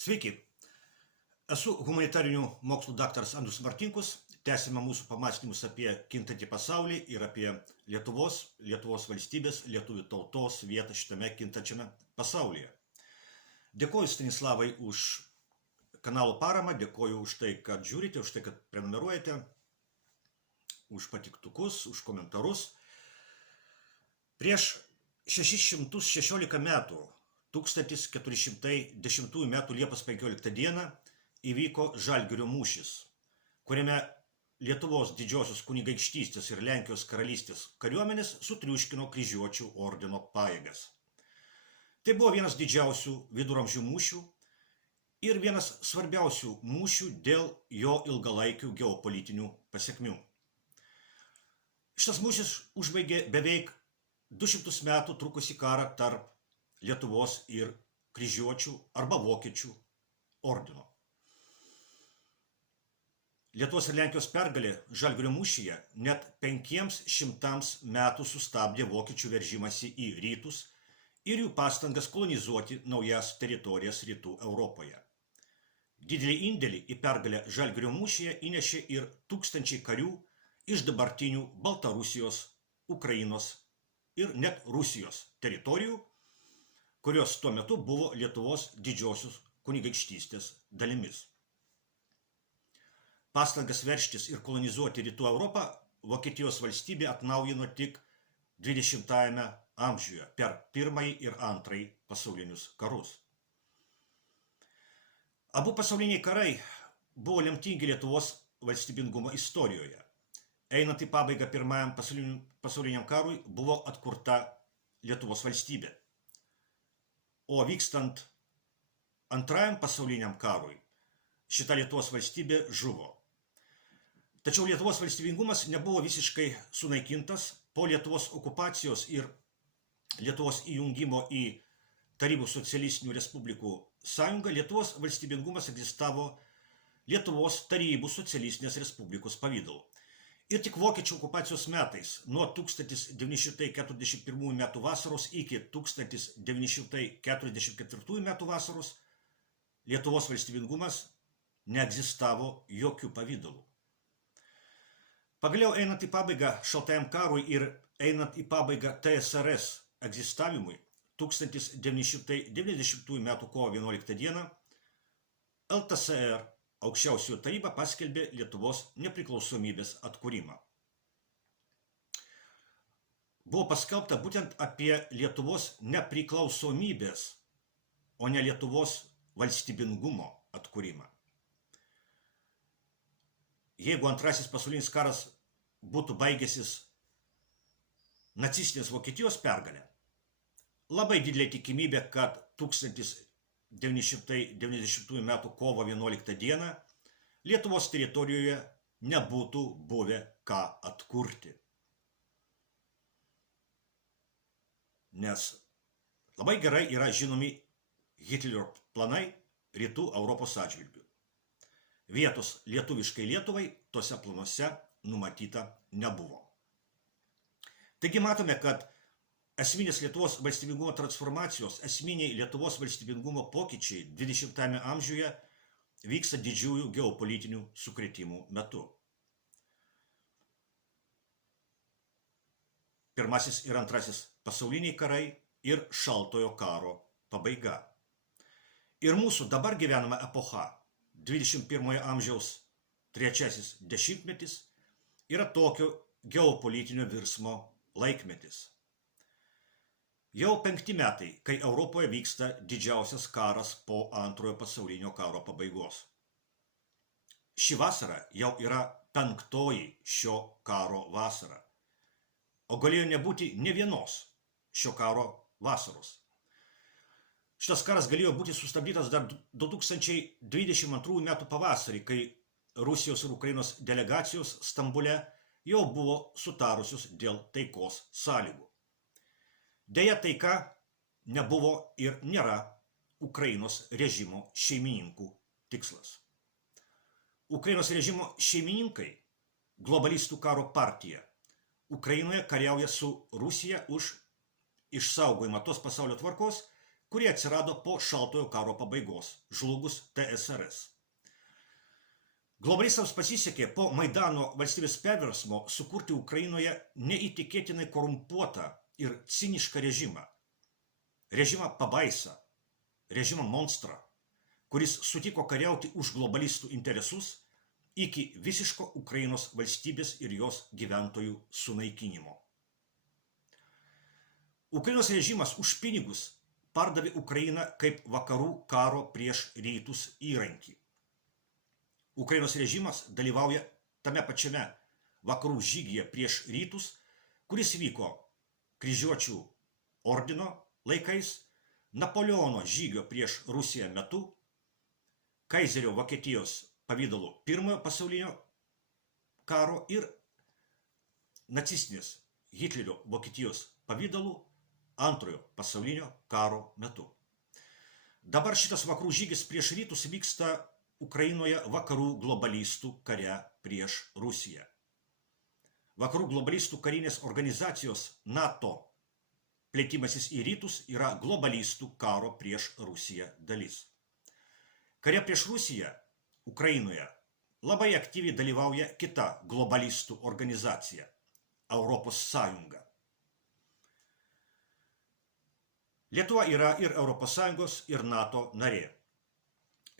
Sveiki, esu humanitarinių mokslų daktaras Andrius Martinkus. Tęsime mūsų pamąstymus apie kintantį pasaulį ir apie Lietuvos valstybės, lietuvių tautos vietą šitame kintančiame pasaulyje. Dėkoju Stanislavai už kanalo paramą, dėkoju už tai, kad žiūrite, už tai, kad prenumeruojate, už patiktukus, už komentarus. Prieš 616 metų, 1410 metų Liepos 15 dieną įvyko Žalgirio mūšis, kuriame Lietuvos didžiosios kunigaikštystės ir Lenkijos karalystės kariuomenės sutriuškino kryžiuočių ordino pajėgas. Tai buvo vienas didžiausių viduramžių mūšių ir vienas svarbiausių mūšių dėl jo ilgalaikių geopolitinių pasekmių. Šitas mūšis užbaigė beveik 200 metų trukusį karą tarp Lietuvos ir kryžiuočių arba vokiečių ordino. Lietuvos ir Lenkijos pergalė Žalgirio mūšyje net 500 metų sustabdė vokiečių veržimąsi į rytus ir jų pastangas kolonizuoti naujas teritorijas rytų Europoje. Didelį indėlį į pergalę Žalgirio mūšyje įnešė ir tūkstančiai karių iš dabartinių Baltarusijos, Ukrainos ir net Rusijos teritorijų, kurios tuo metu buvo Lietuvos didžiosios kunigaikštystės dalimis. Pastangas veržtis ir kolonizuoti rytų Europą Vokietijos valstybė atnaujino tik 20-ajame amžiuje per Pirmąjį ir Antrąjį pasaulinius karus. Abu pasauliniai karai buvo lemtingi Lietuvos valstybingumo istorijoje. Einant į pabaigą Pirmajam pasauliniam karui buvo atkurta Lietuvos valstybė. O vykstant Antrajam pasauliniam karui šita Lietuvos valstybė žuvo. Tačiau Lietuvos valstybingumas nebuvo visiškai sunaikintas. Po Lietuvos okupacijos ir Lietuvos įjungimo į Tarybų socialistinių respublikų sąjungą Lietuvos valstybingumas egzistavo Lietuvos Tarybų socialistinės respublikos pavidalu. Ir tik vokiečių okupacijos metais, nuo 1941 metų vasaros iki 1944 metų vasaros, Lietuvos valstybingumas neegzistavo jokių pavydalų. Pagaliau einant į pabaigą šaltajam karui ir einant į pabaigą TSRS egzistavimui, 1990 metų kovo 11 dieną LTSR aukščiausioji taryba paskelbė Lietuvos nepriklausomybės atkūrimą. Buvo paskelbta būtent apie Lietuvos nepriklausomybės, o ne Lietuvos valstybingumo atkūrimą. Jeigu Antrasis pasaulinis karas būtų baigęsis nacistinės Vokietijos pergalę, labai didelė tikimybė, kad 1990 metų kovo 11 dieną Lietuvos teritorijoje nebūtų buvę ką atkurti. Nes labai gerai yra žinomi Hitlerio planai rytų Europos atžvilgiu. Vietos lietuviškai Lietuvai tose planuose numatyta nebuvo. Taigi matome, kad esminės Lietuvos valstybingumo transformacijos, esminiai Lietuvos valstybingumo pokyčiai 20-ame amžiuje vyksta didžiųjų geopolitinių sukrėtimų metu. Pirmasis ir Antrasis pasauliniai karai ir Šaltojo karo pabaiga. Ir mūsų dabar gyvenama epocha, 21 amžiaus trečiasis dešimtmetis, yra tokio geopolitinio virsmo laikmetis. Jau 5 metai, kai Europoje vyksta didžiausias karas po Antrojo pasaulinio karo pabaigos. Ši vasara jau yra 5. šio karo vasara, o galėjo nebūti ne vienos šio karo vasaros. Šitas karas galėjo būti sustabdytas dar 2022 metų pavasarį, kai Rusijos ir Ukrainos delegacijos Stambule jau buvo sutarusios dėl taikos sąlygų. Deja, taika nebuvo ir nėra Ukrainos režimo šeimininkų tikslas. Ukrainos režimo šeimininkai, globalistų karo partija, Ukrainoje kariauja su Rusija už išsaugojimą tos pasaulio tvarkos, kurie atsirado po Šaltojo karo pabaigos, žlugus TSRS. Globalistams pasisekė po Maidano valstybės perversmo sukurti Ukrainoje neįtikėtinai korumpuotą ir cinišką režimą. Režimą pabaisą, režimą monstrą, kuris sutiko kariauti už globalistų interesus iki visiško Ukrainos valstybės ir jos gyventojų sunaikinimo. Ukrainos režimas už pinigus pardavė Ukrainą kaip vakarų karo prieš rytus įrankį. Ukrainos režimas dalyvauja tame pačiame vakarų žygyje prieš rytus, kuris vyko kryžiuočių ordino laikais, Napoleono žygio prieš Rusiją metu, Kaizerio Vokietijos pavidalu Pirmojo pasaulinio karo ir nacistinės Hitlerio Vokietijos pavidalu Antrojo pasaulinio karo metu. Dabar šitas vakarų žygis prieš rytus vyksta Ukrainoje vakarų globalistų kare prieš Rusiją. Vakarų globalistų karinės organizacijos NATO plėtimasis į rytus yra globalistų karo prieš Rusiją dalis. Kare prieš Rusiją Ukrainoje labai aktyviai dalyvauja kita globalistų organizacija – Europos Sąjunga. Lietuva yra ir Europos Sąjungos, ir NATO narė.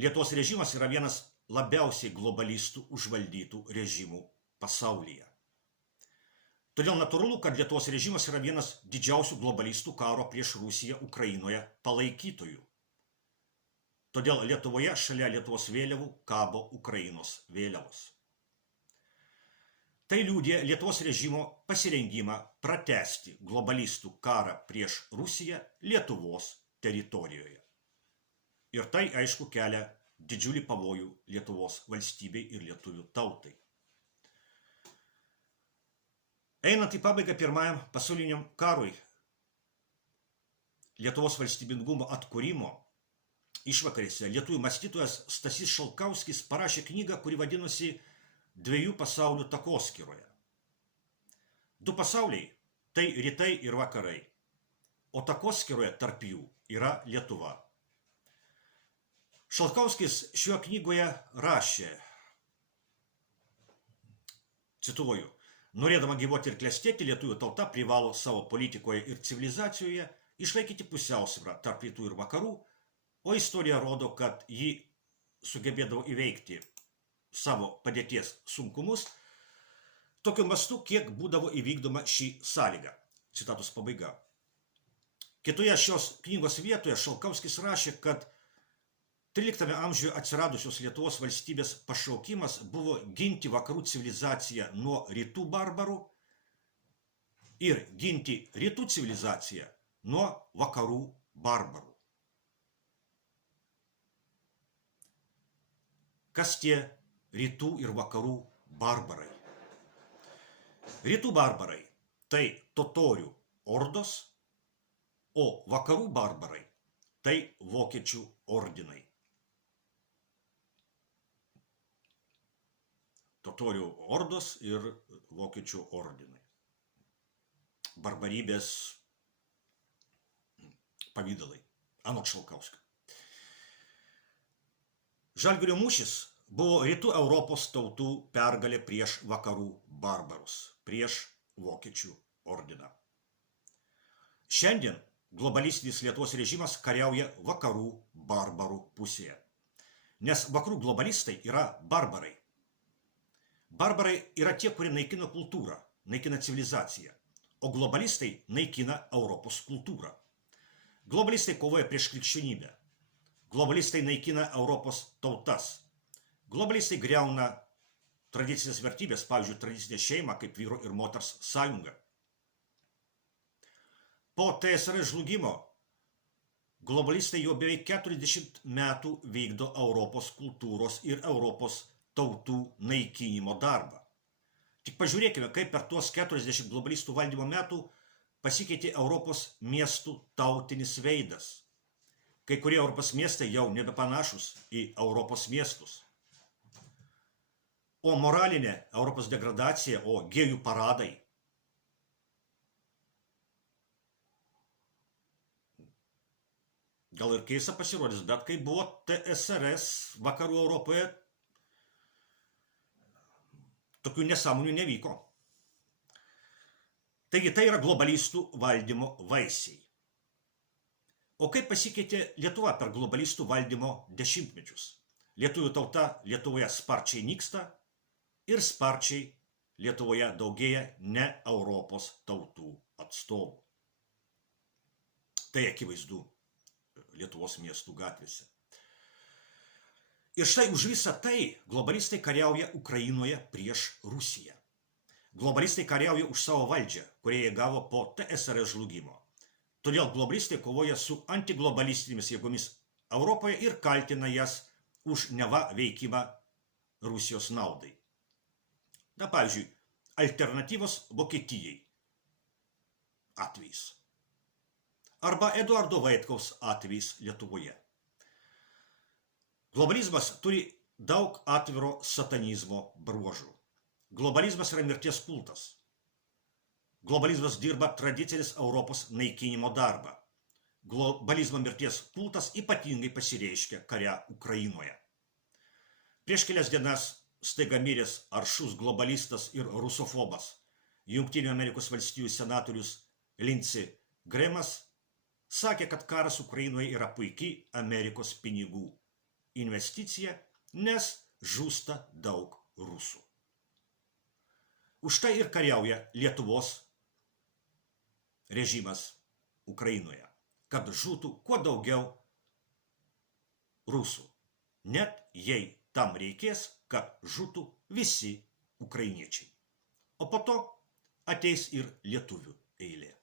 Lietuvos režimas yra vienas labiausiai globalistų užvaldytų režimų pasaulyje. Todėl natūralu, kad Lietuvos režimas yra vienas didžiausių globalistų karo prieš Rusiją Ukrainoje palaikytojų. Todėl Lietuvoje šalia Lietuvos vėliavų kabo Ukrainos vėliavos. Tai liudija Lietuvos režimo pasirengimą pratęsti globalistų karą prieš Rusiją Lietuvos teritorijoje. Ir tai, aišku, kelia didžiulį pavojų Lietuvos valstybei ir lietuvių tautai. Einant į pabaigą Pirmajam pasauliniam karui, Lietuvos valstybingumo atkūrimo išvakarėse lietuvių mąstytojas Stasys Šalkauskis parašė knygą, kuri vadinosi Dviejų pasaulių takoskyroje. Du pasauliai – tai rytai ir vakarai, o takoskyroje tarp jų yra Lietuva. Šalkauskis šioje knygoje rašė, cituoju, norėdama gyvuoti ir klestėti, lietuvių tauta privalo savo politikoje ir civilizacijoje išlaikyti pusiausvyrą tarp rytų ir vakarų, o istorija rodo, kad ji sugebėdavo įveikti savo padėties sunkumus tokiu mastu, kiek būdavo įvykdoma šį sąlygą. Citatos pabaiga. Kitoje šios knygos vietoje Šalkauskis rašė, kad 13 amžiuje atsiradusios Lietuvos valstybės pašaukimas buvo ginti vakarų civilizaciją nuo rytų barbarų ir ginti rytų civilizaciją nuo vakarų barbarų. Kas tie rytų ir vakarų barbarai? Rytų barbarai – tai totorių ordos, o vakarų barbarai – tai vokiečių ordinai. Totorių ordos ir vokiečių ordinai. Barbarybės pavydalai, anot Šalkauskio. Žalgirio mūšis buvo rytų Europos tautų pergalė prieš vakarų barbarus, prieš vokiečių ordiną. Šiandien globalistinis Lietuvos režimas kariauja vakarų barbarų pusėje, nes vakarų globalistai yra barbarai. Barbarai yra tie, kurie naikina kultūrą, naikina civilizaciją, o globalistai naikina Europos kultūrą. Globalistai kovoja prieš krikščionybę. Globalistai naikina Europos tautas. Globalistai griauna tradicinės vertybės, pavyzdžiui, tradicinę šeimą kaip vyro ir moters sąjungą. Po TSRS žlugimo globalistai jau beveik 40 metų vykdo Europos kultūros ir Europos tautų naikinimo darbą. Tik pažiūrėkime, kaip per tuos 40 globalistų valdymo metų pasikeitė Europos miestų tautinis veidas. Kai kurie Europos miestai jau nebepanašus į Europos miestus. O moralinė Europos degradacija, o gėjų paradai. gal ir keista pasirodys, bet kai buvo TSRS vakarų Europoje, tokių nesąmonių nevyko. Taigi tai yra globalistų valdymo vaisiai. O kaip pasikeitė Lietuva per globalistų valdymo dešimtmečius? Lietuvių tauta Lietuvoje sparčiai nyksta ir sparčiai Lietuvoje daugėja ne Europos tautų atstovų. Tai akivaizdu Lietuvos miestų gatvėse. Ir štai už visą tai globalistai kariauja Ukrainoje prieš Rusiją. Globalistai kariauja už savo valdžią, kurią jie gavo po TSRS žlugimo. Todėl globalistai kovoja su antiglobalistinėmis jėgomis Europoje ir kaltina jas už neva veikimą Rusijos naudai. Na, pavyzdžiui, alternatyvos Vokietijai atvejis. Arba Eduardo Vaitkaus atvejis Lietuvoje. Globalizmas turi daug atviro satanizmo bruožų. Globalizmas yra mirties kultas. Globalizmas dirba tradicinis Europos naikinimo darbą. Globalizmo mirties kultas ypatingai pasireiškia kare Ukrainoje. Prieš kelias dienas staiga miręs aršus globalistas ir rusofobas, Jungtinių Amerikos valstijų senatorius Lindsey Grahamas sakė, kad karas Ukrainoje yra puikiai Amerikos pinigų investicija, nes žūsta daug rusų. Už tai ir kariauja Lietuvos režimas Ukrainoje, kad žūtų kuo daugiau rusų, net jei tam reikės, kad žūtų visi ukrainiečiai. O po to ateis ir lietuvių eilė.